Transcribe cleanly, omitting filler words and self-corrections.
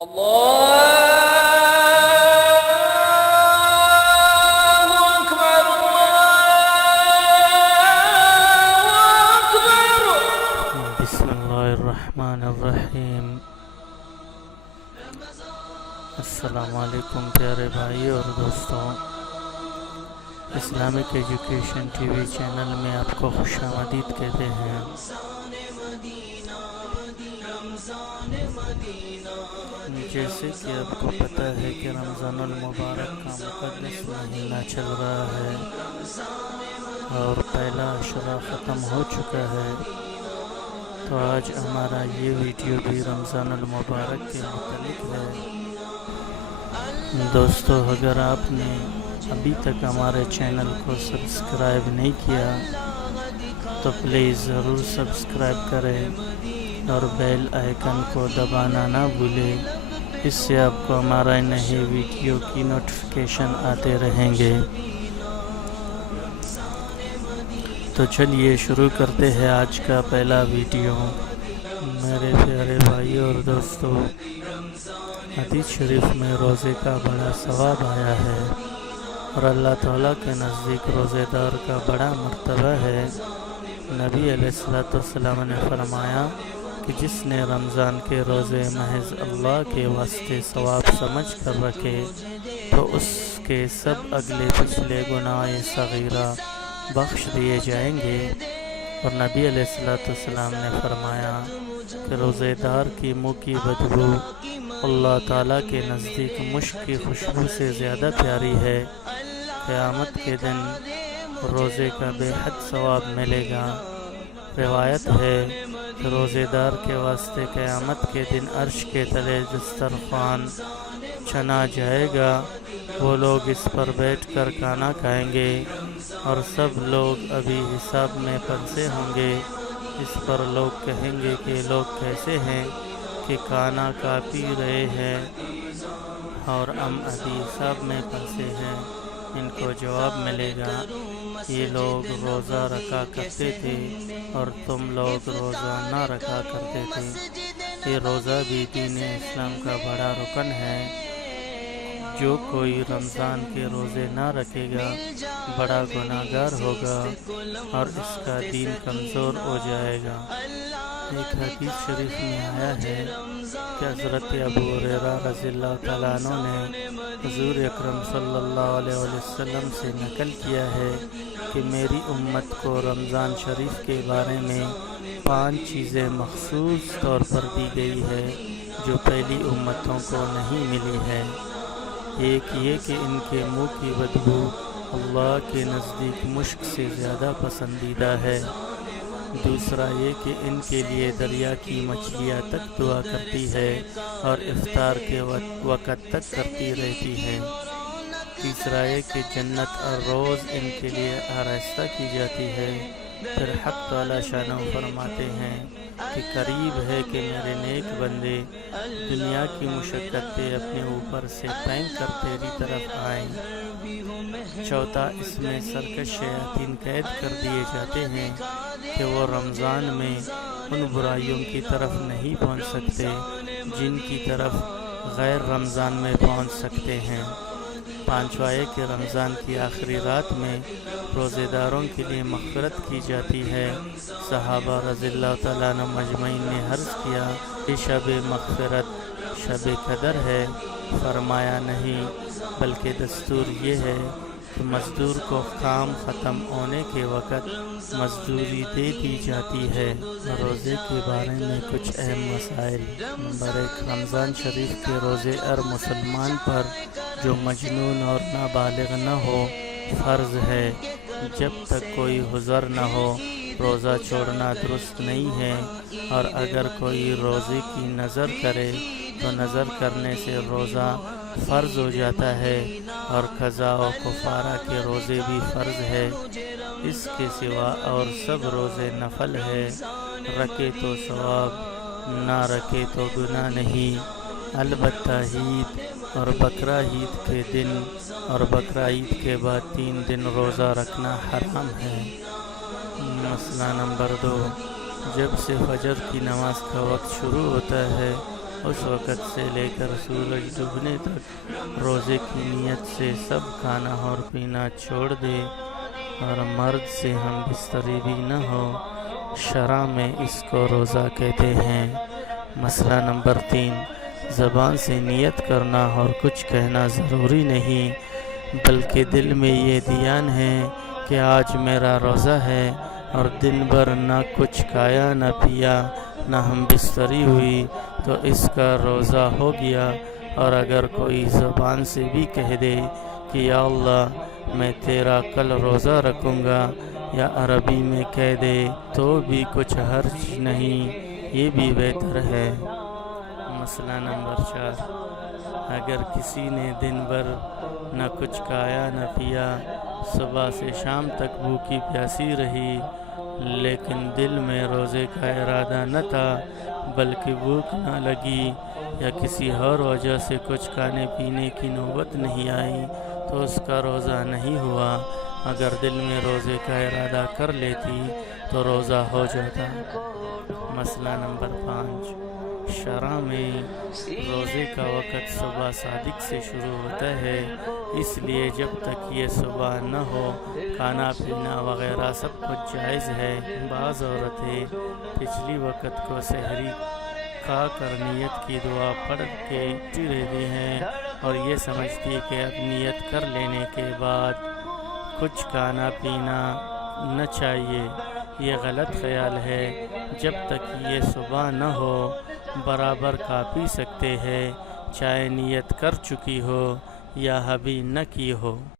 بسم اللہ الرحمن الرحیم۔ السلام علیکم پیارے بھائی اور دوستوں، Islamic education T V channel میں آپ کو خوش آمدید کہتے ہیں۔ جیسے کہ آپ کو پتہ ہے کہ رمضان المبارک کا مقدس مہینہ چل رہا ہے اور پہلا عشرہ ختم ہو چکا ہے، تو آج ہمارا یہ ویڈیو بھی رمضان المبارک کے متعلق ہے۔ دوستو، اگر آپ نے ابھی تک ہمارے چینل کو سبسکرائب نہیں کیا تو پلیز ضرور سبسکرائب کریں اور بیل آئیکن کو دبانا نہ بھولیں، اس سے آپ کو ہمارا نئے ویڈیو کی نوٹیفیکیشن آتے رہیں گے۔ تو چلیے شروع کرتے ہیں آج کا پہلا ویڈیو۔ میرے پیارے بھائی اور دوستو، حدیث شریف میں روزے کا بڑا ثواب آیا ہے اور اللہ تعالیٰ کے نزدیک روزے دار کا بڑا مرتبہ ہے۔ نبی علیہ السلام نے فرمایا کہ جس نے رمضان کے روزے محض اللہ کے واسطے ثواب سمجھ کر رکھے تو اس کے سب اگلے پچھلے گناہ صغیرہ بخش دیے جائیں گے۔ اور نبی علیہ السلام نے فرمایا کہ روزے دار کی منہ کی بدبو اللہ تعالیٰ کے نزدیک مشک کی خوشبو سے زیادہ پیاری ہے۔ قیامت کے دن روزے کا بے حد ثواب ملے گا۔ روایت ہے کہ روزے دار کے واسطے قیامت کے دن عرش کے تلے دسترخوان چنا جائے گا، وہ لوگ اس پر بیٹھ کر کھانا کھائیں گے اور سب لوگ ابھی حساب میں پھنسے ہوں گے۔ اس پر لوگ کہیں گے کہ لوگ کیسے ہیں کہ کھانا کھا پی رہے ہیں اور ہم ابھی حساب میں پھنسے ہیں۔ ان کو جواب ملے گا، یہ لوگ روزہ رکھا کرتے تھے اور تم لوگ روزہ نہ رکھا کرتے تھے۔ یہ روزہ بھی دین اسلام کا بڑا رکن ہے۔ جو کوئی رمضان کے روزے نہ رکھے گا بڑا گناہگار ہوگا اور اس کا دین کمزور ہو جائے گا۔ ایک حدیث شریف میں آیا ہے کہ حضرت ابو ہریرہ رضی اللہ تعالیٰ عنہ نے حضور اکرم صلی اللہ علیہ وسلم سے نقل کیا ہے کہ میری امت کو رمضان شریف کے بارے میں 5 چیزیں مخصوص طور پر دی گئی ہے جو پہلی امتوں کو نہیں ملی ہے۔ ایک یہ کہ ان کے منہ کی بدبو اللہ کے نزدیک مشک سے زیادہ پسندیدہ ہے۔ دوسرا یہ کہ ان کے لیے دریا کی مچھلیاں تک دعا کرتی ہے اور افطار کے وقت تک کرتی رہتی ہے۔ تیسرا یہ کہ جنت ہر روز ان کے لیے آراستہ کی جاتی ہے۔ پھر حق تعالیٰ شانہ فرماتے ہیں کہ قریب ہے کہ میرے نیک بندے دنیا کی مشقتیں اپنے اوپر سے پھینک کر تیری طرف آئیں۔ چوتھا، اس میں سرکش شیاطین قید کر دیے جاتے ہیں کہ وہ رمضان میں ان برائیوں کی طرف نہیں پہنچ سکتے جن کی طرف غیر رمضان میں پہنچ سکتے ہیں۔ پانچواں یہ کہ رمضان کی آخری رات میں روزے داروں کے لیے مغفرت کی جاتی ہے۔ صحابہ رضی اللہ تعالیٰ عنہ مجمعین نے عرض کیا، یہ شب مغفرت شب قدر ہے؟ فرمایا نہیں، بلکہ دستور یہ ہے کہ مزدور کو کام ختم ہونے کے وقت مزدوری دے دی جاتی ہے۔ روزے کے بارے میں کچھ اہم مسائل۔ نمبر 1، رمضان شریف کے روزے ہر مسلمان پر جو مجنون اور نابالغ نہ ہو فرض ہے۔ جب تک کوئی عذر نہ ہو روزہ چھوڑنا درست نہیں ہے، اور اگر کوئی روزے کی نظر کرے تو نظر کرنے سے روزہ فرض ہو جاتا ہے اور قضا و کفارہ کے روزے بھی فرض ہے۔ اس کے سوا اور سب روزے نفل ہے، رکھے تو ثواب، نہ رکھے تو گناہ نہیں۔ البتہ عید اور بقرہ عید کے دن اور بقرہ عید کے بعد 3 دن روزہ رکھنا حرام ہے۔ مسئلہ نمبر 2، جب سے فجر کی نماز کا وقت شروع ہوتا ہے اس وقت سے لے کر سورج ڈوبنے تک روزے کی نیت سے سب کھانا اور پینا چھوڑ دے، اور مرد سے ہم بستری بھی نہ ہو۔ شرع میں اس کو روزہ کہتے ہیں۔ مسئلہ نمبر 3، زبان سے نیت کرنا اور کچھ کہنا ضروری نہیں، بلکہ دل میں یہ دھیان ہے کہ آج میرا روزہ ہے، اور دن بھر نہ کچھ کھایا نہ پیا نہ ہم بستری ہوئی، تو اس کا روزہ ہو گیا۔ اور اگر کوئی زبان سے بھی کہہ دے کہ یا اللہ میں تیرا کل روزہ رکھوں گا، یا عربی میں کہہ دے تو بھی کچھ حرج نہیں، یہ بھی بہتر ہے۔ مسئلہ نمبر 4، اگر کسی نے دن بھر نہ کچھ کھایا نہ پیا، صبح سے شام تک بھوکی پیاسی رہی، لیکن دل میں روزے کا ارادہ نہ تھا، بلکہ بھوک نہ لگی یا کسی اور وجہ سے کچھ کھانے پینے کی نوبت نہیں آئی، تو اس کا روزہ نہیں ہوا۔ اگر دل میں روزے کا ارادہ کر لیتی تو روزہ ہو جاتا۔ مسئلہ نمبر 5، شرع میں روزے کا وقت صبح صادق سے شروع ہوتا ہے، اس لیے جب تک یہ صبح نہ ہو کھانا پینا وغیرہ سب کچھ جائز ہے۔ بعض عورتیں پچھلی وقت کو سحری کھا کر نیت کی دعا پڑھ کے اٹھی رہتی ہیں، اور یہ سمجھتی کہ اب نیت کر لینے کے بعد کچھ کھانا پینا نہ چاہیے۔ یہ غلط خیال ہے۔ جب تک یہ صبح نہ ہو برابر کھا پی سکتے ہیں، چاہے نیت کر چکی ہو یا ابھی نہ کی ہو۔